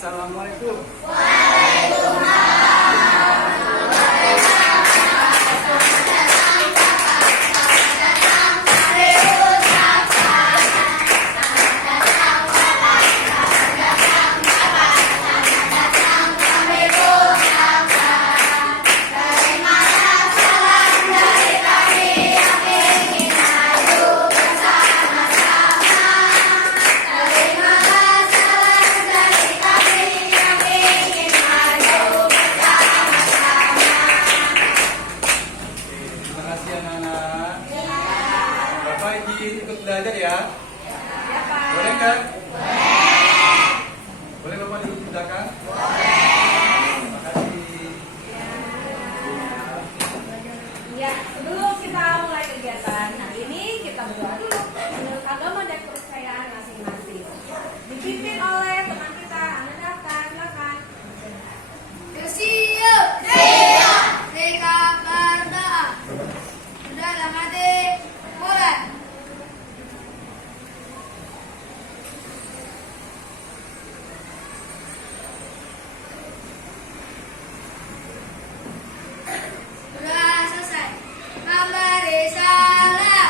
Assalamualaikum. Ikut belajar ya? Ya, Pak. Boleh kan? Boleh. Boleh Bapak duduk di belakang? Boleh. Terima kasih. Ya, sebelum kita mulai kegiatan hari ini, kita berdoa dulu menurut agama dan kepercayaan masing-masing. Dipimpin oleh teman kita, Anda daftar, silakan. Siap, siap, mereka berdoa. Dalam hati, mulai. Sudah selesai. Memberi salam.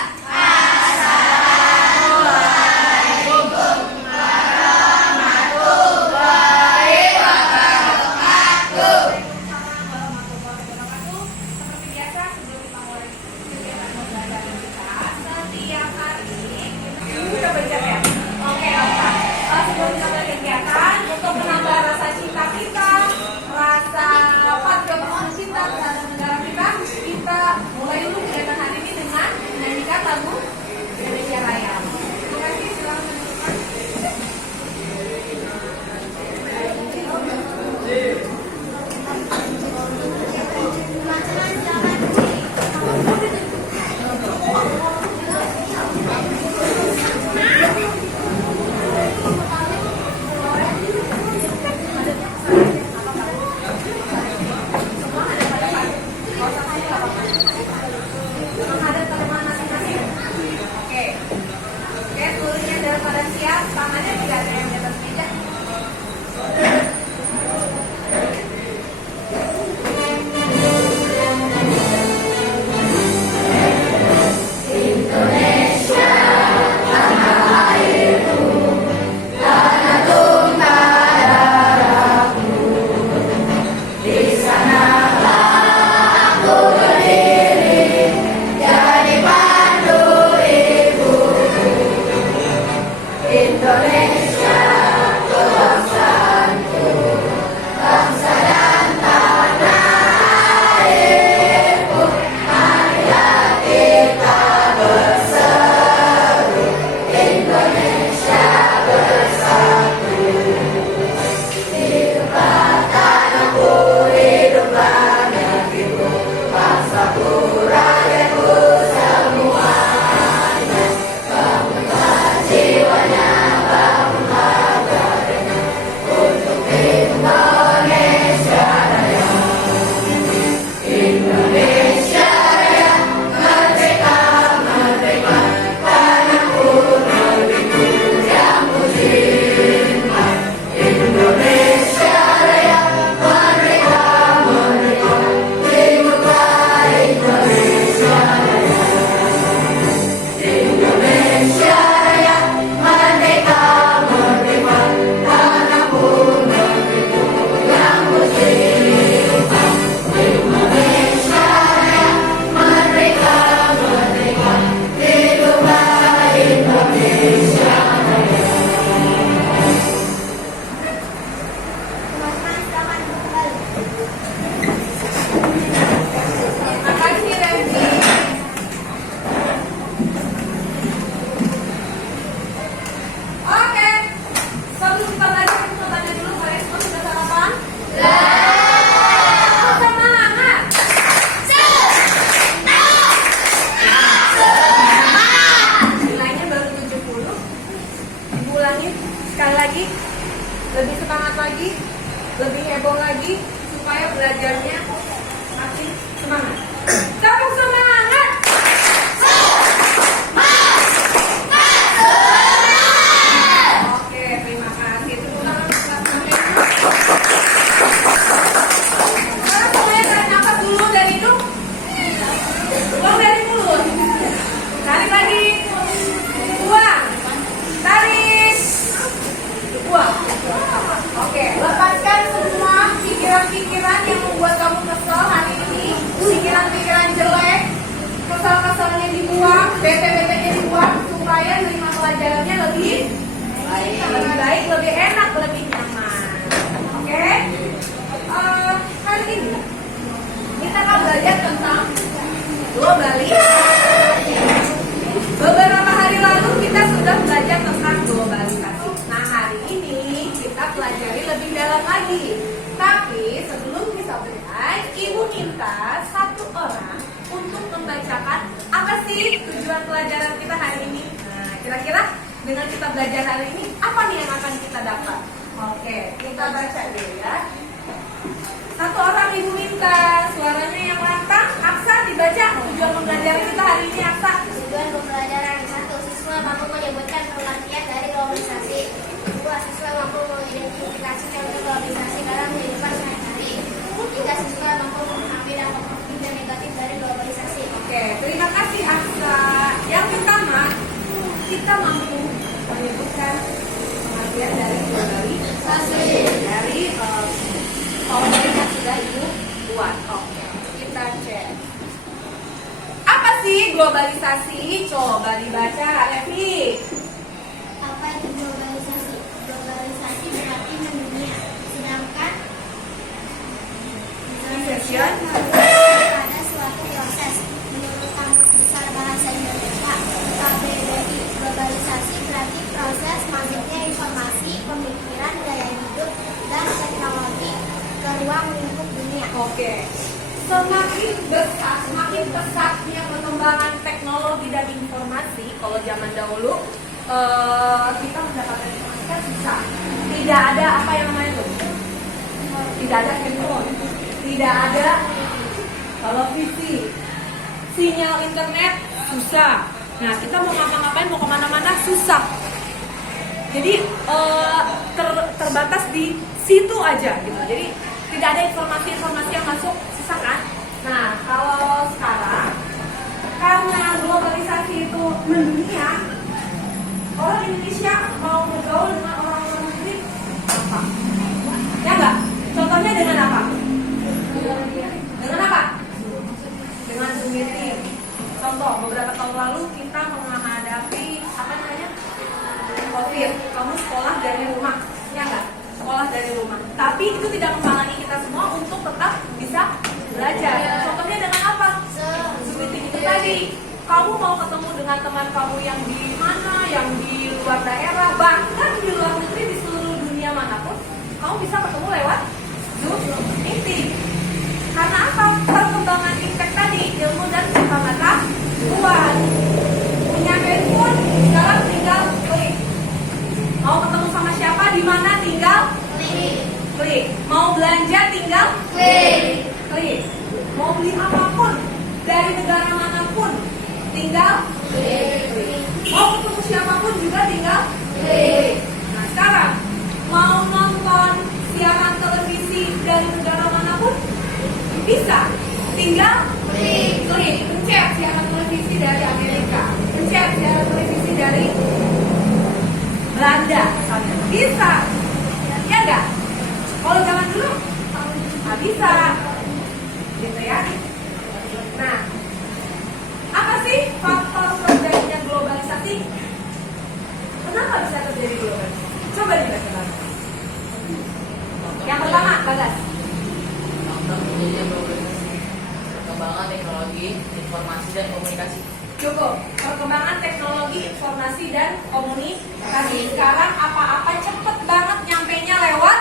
Seperti biasa, sebelum kita mulai kegiatan pembelajaran kita, setiap hari kita udah belajar ya. Oke, Opa. Sebelum kita mulai kegiatan, untuk menambah rasa cinta kita, rasa patriotisme cinta terhadap negara kita mulai dulu kegiatan hari ini dengan menyanyikan lagu Indonesia Raya. Terima kasih, silakan duduk. Ada teman masing-masing. Oke, seluruhnya dalam keadaan siap, tangannya tidak ada yang di atas meja. Makasih, Randy. Oke, sebelum kita belajar, kita tanya dulu kalian semua sudah sarapan? Semangat. Nilainya baru 70. Ibu ulangin sekali lagi. Lebih semangat lagi, lebih heboh lagi, supaya belajarnya makin semangat. Tepuk semangat. Oke, terima kasih. Tepuk tangan untuk kelas 6. pelajari lebih dalam lagi. Tapi sebelum kita mulai, Ibu minta satu orang untuk membacakan apa sih tujuan pelajaran kita hari ini. Nah, kira-kira dengan kita belajar hari ini, apa nih yang akan kita dapat? Oke, kita baca dulu ya. Satu orang Ibu minta, suaranya yang lantang. Aksa, dibaca tujuan pembelajaran kita hari ini, Aksa. Tujuan pembelajaran 1. Siswa mampu menyebutkan pengertian dari globalisasi. 2. Siswa mampu mengidentifikasi teori globalisasi dalam kehidupan sehari-hari. 3. Siswa mampu memahami dampak positif dan negatif dari globalisasi. Oke, terima kasih Aksa. Yang pertama, kita mampu menyebutkan pengertian dari globalisasi dari PowerPoint yang sudah Ibu buat. Oke, kita cek. Apa sih globalisasi? Coba dibaca, Revi. Apa itu globalisasi? Globalisasi berarti mendunia. Sedangkan Session. pada suatu proses. Menurut Kamus Besar Bahasa Indonesia, KBBI, globalisasi berarti proses masuknya informasi, pemikiran, gaya hidup, dan teknologi ke ruang lingkup dunia. Oke. Semakin besar, semakin pesatnya perkembangan teknologi dan informasi. Kalau zaman dahulu kita mendapatkan informasi kan susah. Tidak ada apa yang namanya itu. Tidak ada handphone, tidak ada televisi, sinyal internet susah. Nah, kita mau ngapa-ngapain, mau kemana-mana susah. Jadi terbatas di situ aja gitu. Jadi tidak ada informasi-informasi yang masuk, susah kan? Nah, kalau sekarang karena globalisasi itu mendunia, orang Indonesia mau bergaul dengan orang luar negeri apa? Ya enggak? Contohnya dengan apa? Dengan apa? Dengan Zoom meeting. Contoh, beberapa tahun lalu kita menghadapi apa namanya? COVID. Kamu sekolah dari rumah, ya enggak? Sekolah dari rumah. Tapi itu tidak menghalangi kita semua untuk tetap bisa belajar. Contohnya dengan apa? Zoom meeting itu tadi. Kamu mau ketemu dengan teman kamu yang di mana, yang di luar daerah, bahkan di luar negeri, di seluruh dunia manapun, kamu bisa ketemu lewat Zoom meeting. Karena apa? Perkembangan impact tadi, ilmu dan pengetahuan. Punya handphone, sekarang tinggal klik. Mau ketemu sama siapa, di mana, tinggal klik. Mau belanja, tinggal klik. Mau beli apapun dari negara manapun, tinggal klik. Mau ketemu siapapun juga tinggal klik. Nah, sekarang mau nonton siaran televisi dari negara manapun bisa, tinggal klik. Pencet siaran televisi dari Amerika, pencet siaran televisi dari Belanda misalnya, bisa, ya enggak? Kalau zaman dulu nggak bisa, gitu ya. Nah, apa sih faktor terjadinya globalisasi? Kenapa bisa terjadi globalisasi? Coba dibaca. Yang pertama, Bagas. Faktor terjadinya globalisasi, perkembangan teknologi, informasi dan komunikasi. Cukup. Perkembangan teknologi, informasi dan komunikasi. Sekarang apa-apa cepet banget nyampenya lewat.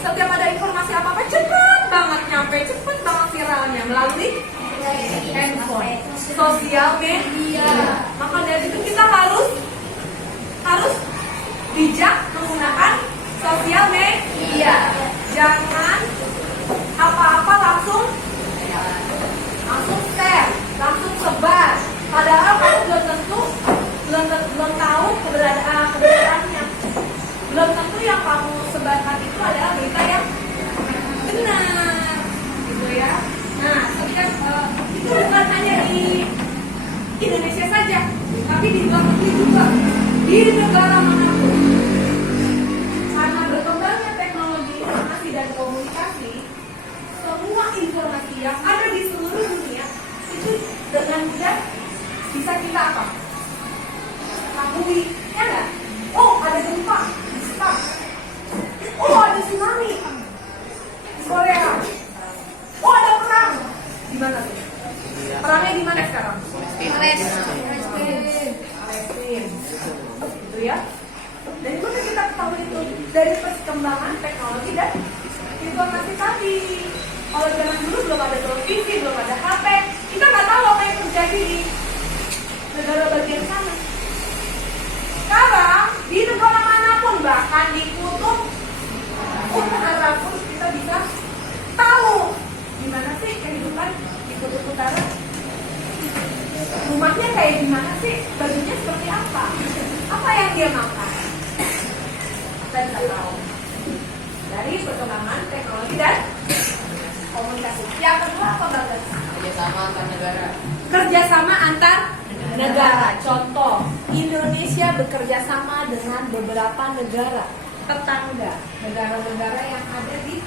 Setiap ada informasi apa-apa cepet banget nyampe, cepet banget viralnya melalui handphone, sosial media. Maka dari itu kita harus bijak menggunakan sosial media. Jangan apa-apa langsung share, langsung sebar. Padahal kamu belum tahu keberadaannya. Belum tentu yang kamu sebarkan itu adalah berita yang benar, gitu ya. Nah, tapi kan itu bukan hanya di Indonesia saja, tapi di luar negeri juga, di negara manapun. Karena berkembangnya teknologi informasi dan komunikasi, semua informasi yang ada di seluruh dunia itu dengan mudah bisa kita apa? Ketahui, ya nggak? Oh, ada gempa di Jepang. Oh, ada tsunami di Korea. Oh, ada perang. Di mana tuh? Perangnya di mana sekarang? Palestina. Itu ya. Dari mana kita ketahui itu? Dari perkembangan teknologi dan informasi tadi. Kalau zaman dulu belum ada televisi, belum ada HP, kita nggak tahu apa yang terjadi di negara bagian sana. Sekarang di negara manapun, bahkan di kutub utara pun kita bisa tahu gimana sih kehidupan di kutub utara. Rumahnya kayak gimana sih, bajunya seperti apa yang dia makan. Kita bisa tahu dari perkembangan teknologi dan komunikasi. Yang kedua apa Bagas? Kerjasama antar negara. Kerjasama antar negara. Contoh, Indonesia bekerja sama dengan beberapa negara tetangga, negara-negara yang ada di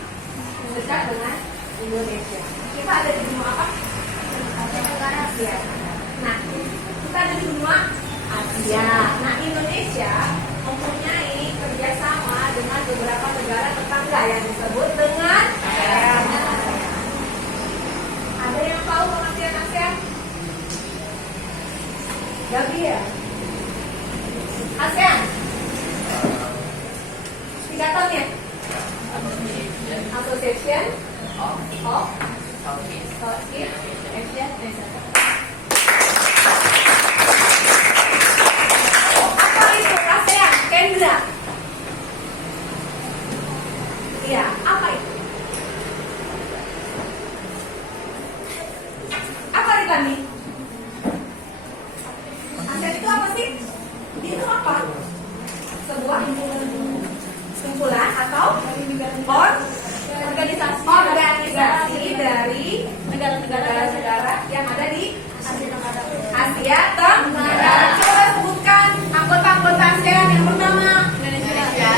dekat dengan Indonesia. Kita ada di benua apa? Negara Asia. Nah, kita ada di benua Asia. Nah, Indonesia mempunyai kerjasama dengan beberapa negara tetangga yang disebut dengan ASEAN. Ada yang tahu pengertian ASEAN? Gabi ya? ASEAN singkatannya Association of Southeast Asian Nations. Apa itu ASEAN? Kendra? Iya, apa itu? Apa Ritani? ASEAN itu apa sih? Itu apa? Sebuah kumpulan atau organisasi dari negara-negara yang ada di Asia Tenggara. Coba sebutkan anggota-anggota ASEAN yang pertama. Indonesia.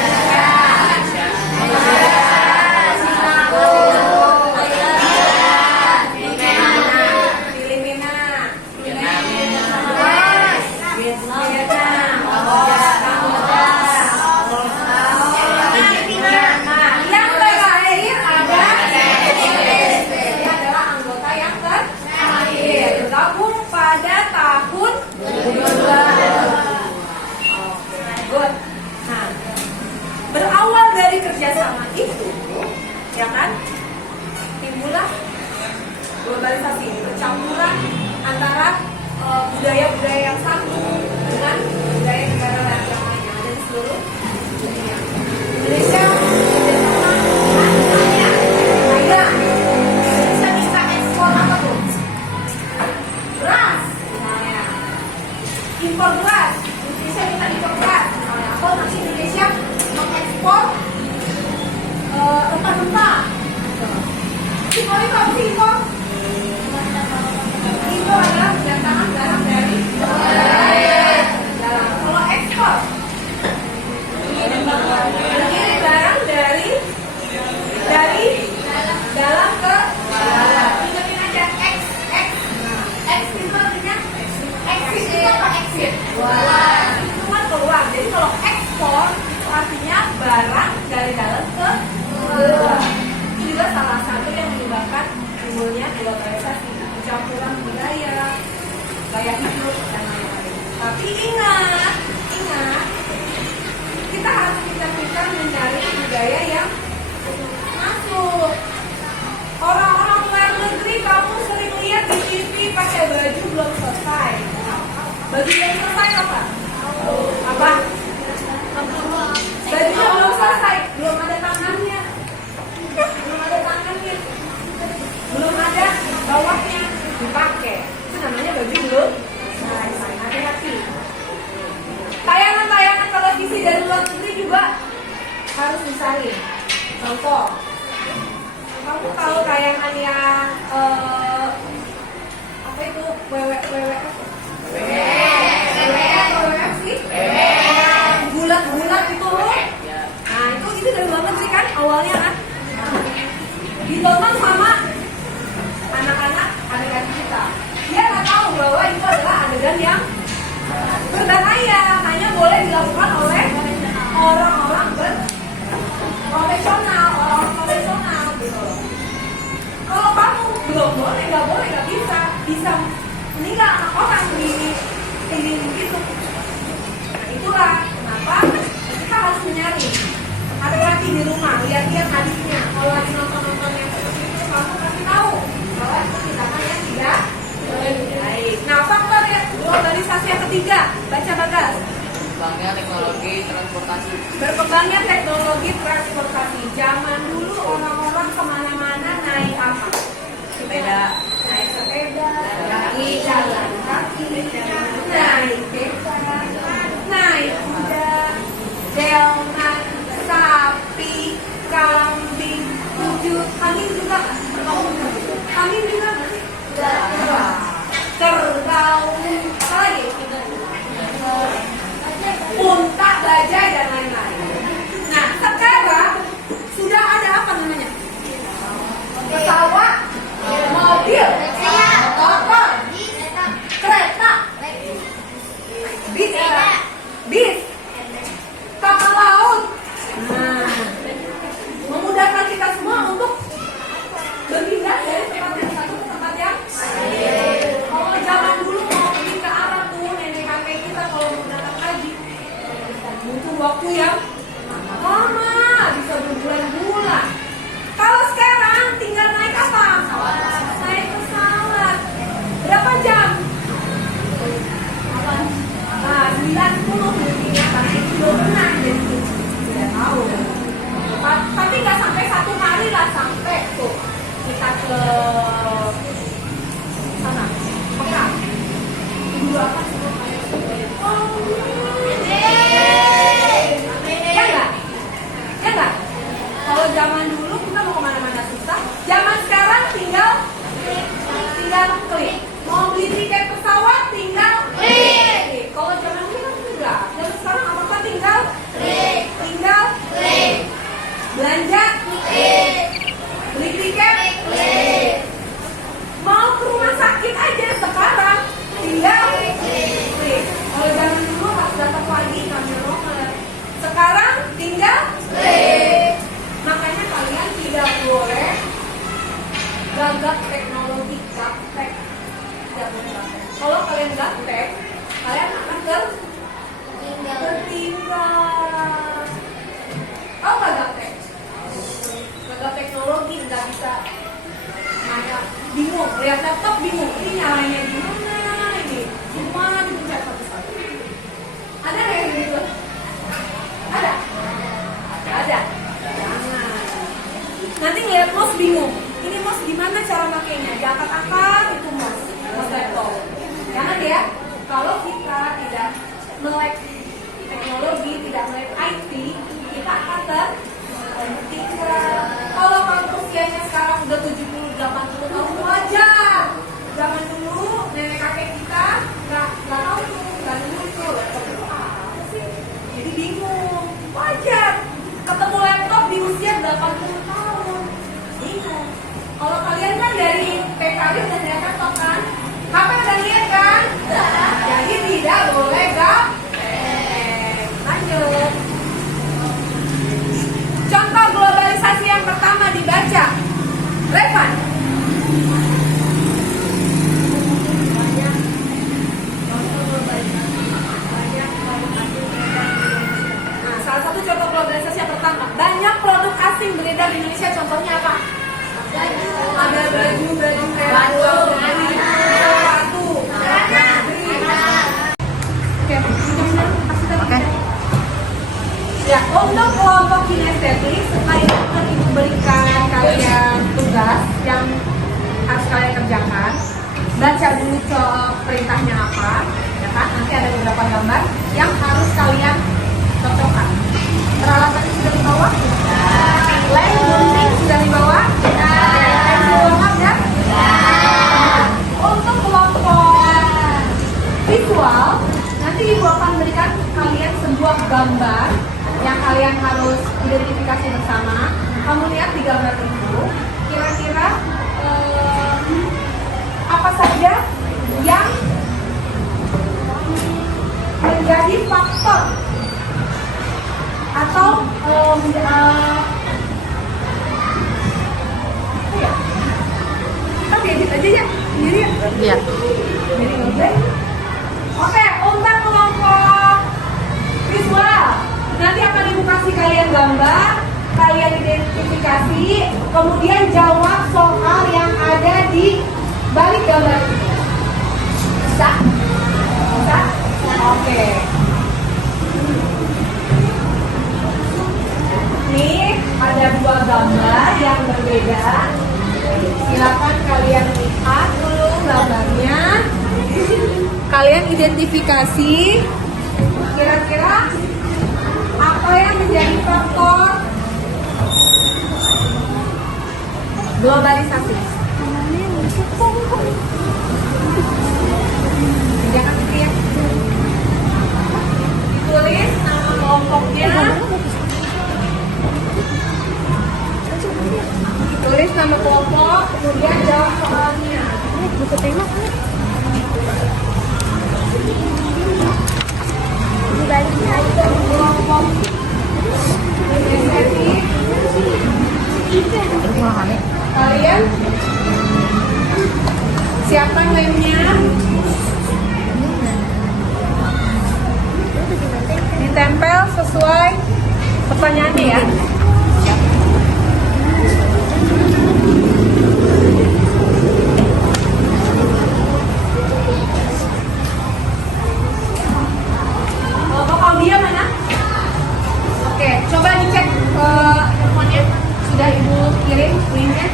Berawal dari kerjasama itu, ya kan, timbullah globalisasi, percampuran antara budaya-budaya yang satu dengan budaya negara lain yang ada di seluruh dunia. Indonesia kerjasama dengan Thailand. Indonesia bisa ekspor apa tuh? Beras, misalnya. Impor beras. Indonesia bisa impor beras. Misalnya, atau nanti Indonesia mengekspor rempah-rempah. Impor itu apa sih impor? Impor adalah mendatangkan barang dari dalam. Kalau ekspor, mengirim barang dari dalam ke dalam. Ingetin aja X itu artinya exit itu apa exit? Keluar keluar. Jadi kalau ekspor itu artinya barang dari dalam ke luar. Itu juga salah satu yang menyebabkan timbulnya globalisasi, pencampuran budaya, gaya hidup dan lain-lain. Tapi ingat, kita harus pintar-pintar mencari budaya yang masuk. Orang-orang luar negeri kamu sering lihat di TV pakai baju belum selesai. Baju belum selesai apa? Apa? Bajunya belum selesai, belum ada tangannya. Belum ada bawahnya dipakai. Itu namanya baju belum selesai. Hati-hati. Tayangan-tayangan televisi dari luar negeri juga harus disaring. Contoh, kamu tahu tayangan yang apa itu WWF sih? Bulat-bulat itu loh. Nah itu dari luar negeri kan awalnya kan. Ditonton sama anak-anak adegan kita. Dia nggak tahu bahwa itu adalah adegan yang berbahaya, hanya boleh dilakukan oleh orang-orang profesional gitu. Kalau kamu belum boleh, nggak bisa meninggal anak orang di gitu. Nah, itulah kenapa di rumah, lihat-lihat adiknya. Kalau lagi nonton-nonton yang seperti itu, kamu kasih tahu bahwa itu tindakan yang tidak baik. Nah, faktor ya globalisasi yang ketiga, baca Bagas. Berkembangnya teknologi transportasi. Berkembangnya teknologi transportasi. Zaman dulu orang-orang kemana-mana naik apa? Sepeda, naik sepeda, jalan kaki, naik kereta, naik kuda, delman, sapi, kambing, kambing juga, kambing juga masih kerbau, apa lagi? Unta, bajai dan lain-lain. Nah, sekarang sudah ada apa namanya? Pesawat, mobil, motor, kereta, bis, kapal laut. Nah, memudahkan kita semua untuk berpindah dari tempat yang satu ke tempat yang lain. Kalau zaman dulu mau pergi ke Arab tuh nenek kakek kita kalau mau datang haji butuh waktu yang lama, bisa berbulan-bulan. Kalau sekarang tinggal naik apa? Naik pesawat. Berapa jam? Nah, 9-10 mungkin tapi itu belum pernah jadi tidak tahu. Tapi nggak sampai 1 hari lah sampai tuh kita ke sana. Mekah. Ibu apa sih? Ya enggak? Ya enggak? Kalau zaman dulu kita mau kemana-mana susah. Zaman sekarang tinggal klik. Mau beli tiket pesawat tinggal klik. Kalau zaman dulu kan enggak. Zaman sekarang apa tinggal klik. Belanja klik. Beli tiket klik. Mau ke rumah sakit aja sekarang tinggal klik. Kalau zaman dulu harus datang pagi kami nomor. Sekarang tinggal klik. Makanya kalian tidak boleh gagap teknologi, gaptek. Tidak boleh gaptek. Kalau kalian gaptek, kalian akan tertinggal. Oh, nggak gaptek. Gagap teknologi nggak bisa. Maka bingung, lihat laptop bingung. Ini nyalainnya gimana? Ini semua dipencet satu-satu. Ada nggak yang gitu? Ada? Ada. Jangan. Nanti ngeliat mouse bingung. Ini mouse gimana cara makainya? Diangkat-angkat itu mouse laptop. Jangan ya. Kalau kita tidak melek teknologi, tidak melek IT, kita akan tertinggal. Kalau usianya sekarang udah 70-80 tahun wajar. Zaman dulu nenek kakek kita nggak tahu tuh, nggak dulu itu laptop itu apa sih? Jadi bingung. Wajar. Ketemu laptop di usia 80 tahun. Bingung. Kalau kalian kan dari PKB udah lihat laptop kan? HP udah lihat kan? Jadi tidak boleh lanjut. Contoh globalisasi yang pertama dibaca. Revan. Nah, salah satu contoh globalisasi yang pertama, banyak produk asing beredar di Indonesia. Contohnya apa? Ada baju sepatu. Oke. Ya, untuk kelompok kinestetik, supaya ibu berikan kalian tugas yang harus kalian kerjakan. Baca dulu perintahnya apa, ya kan? Nanti ada beberapa gambar yang harus kalian cocokkan. Peralatannya sudah dibawa? Lem gunting sudah dibawa? Pensil warna ya? Untuk kelompok visual, nanti ibu akan berikan kalian sebuah gambar yang kalian harus identifikasi bersama. Kamu lihat di gambar itu, kira-kira apa saja yang menjadi faktor atau kita edit aja ya sendiri ya. Iya. Oke, untuk kelompok visual nanti akan ibu kasih kalian gambar, kalian identifikasi, kemudian jawab soal yang ada di balik gambar ini. Bisa? Bisa? Oke. Nih, ada dua gambar yang berbeda. Silakan kalian lihat dulu gambarnya. Kalian identifikasi kira-kira apa yang menjadi faktor globalisasi. Jangan teriak. Ditulis nama kelompoknya. Tulis nama kelompok, kemudian jawab soalnya. Buku tengok. Dibalik Kelompok inisiatif. Kalian siapkan lemnya. Ditempel sesuai pertanyaannya ya. Dia mana? Oke, coba dicek handphonenya. Sudah Ibu kirim linknya?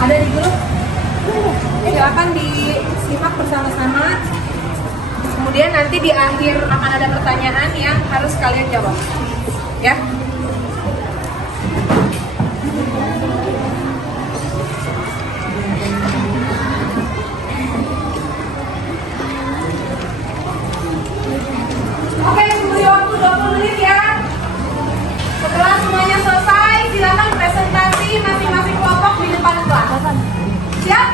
Ada di grup? Silakan disimak bersama-sama. Kemudian nanti di akhir akan ada pertanyaan yang harus kalian jawab. Ya. Oke, beri waktu 20 menit ya. Setelah semuanya selesai, silakan presentasi masing-masing kelompok di depan kelas. Siap?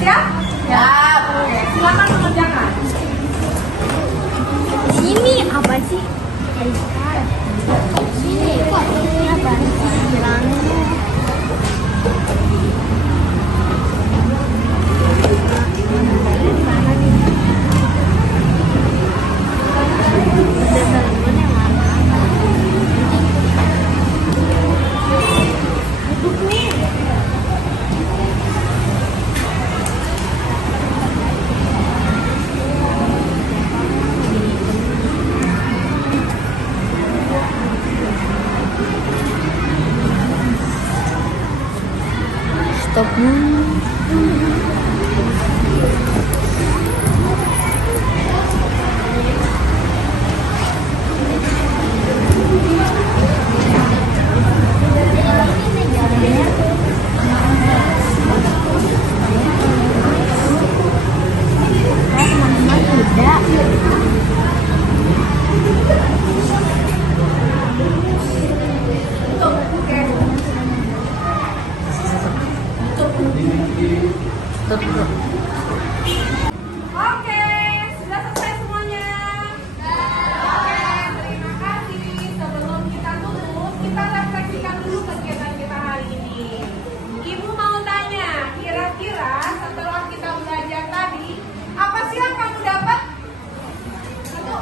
Siap? Siap. Oke, silakan mengerjakan. Ini apa sih? Ini kok ini apa? Bilangnya. Stop. Oke, sudah selesai semuanya. Oke, terima kasih. Sebelum kita tutup, kita refleksikan dulu kegiatan kita hari ini. Ibu mau tanya, kira-kira setelah kita belajar tadi, apa sih yang kamu dapat? Satu.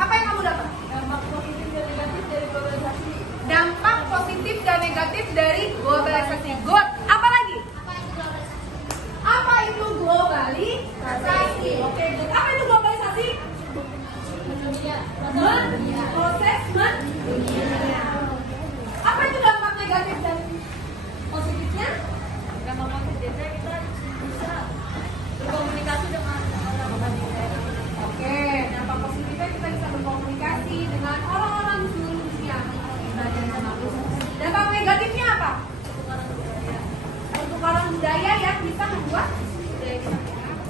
Apa yang kamu dapat? Dampak positif dan negatif dari globalisasi. Dampak positif dan negatif dari globalisasi. Good. Apa lagi? Apa itu globalisasi? Oke, good. Apa itu globalisasi? Proses mendunia. Apa itu dampak negatif dan positifnya? Dampak positifnya kita bisa berkomunikasi dengan orang-orang di daerah. Oke, dampak positifnya kita bisa berkomunikasi dengan orang-orang di seluruh dunia. Dampak negatifnya apa? Pertukaran budaya yang bisa membuat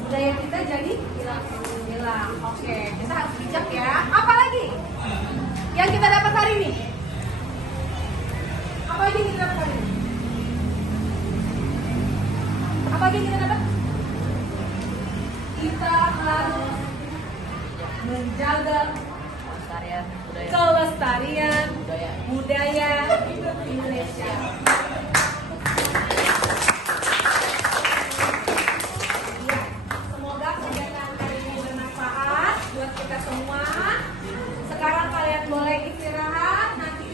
budaya kita jadi hilang. Oke, kita harus bijak ya. Apa lagi yang kita dapat hari ini? Apa lagi yang kita dapat hari ini? Apa lagi yang kita dapat? Kita harus menjaga kelestarian budaya Indonesia. Ya, semoga kegiatan hari ini bermanfaat buat kita semua. Sekarang kalian boleh istirahat, nanti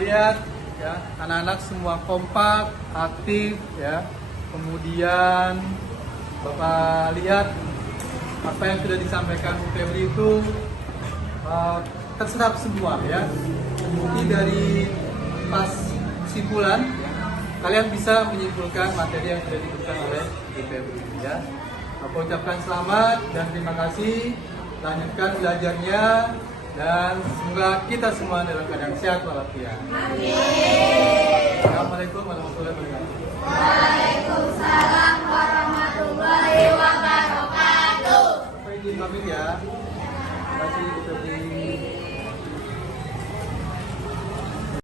lihat ya, anak-anak semua kompak, aktif ya. Kemudian Bapak lihat apa yang sudah disampaikan Bu Febri itu terserap semua ya. Terbukti dari pas kesimpulan ya, kalian bisa menyimpulkan materi yang sudah diberikan oleh Bu Febri ya. Aku ucapkan selamat dan terima kasih. Lanjutkan belajarnya dan semoga kita semua dalam keadaan sehat walafiat. Amin. Assalamualaikum warahmatullahi wabarakatuh. Waalaikumsalam warahmatullahi wabarakatuh. Sampai di pamit ya. Terima kasih Bu Febri.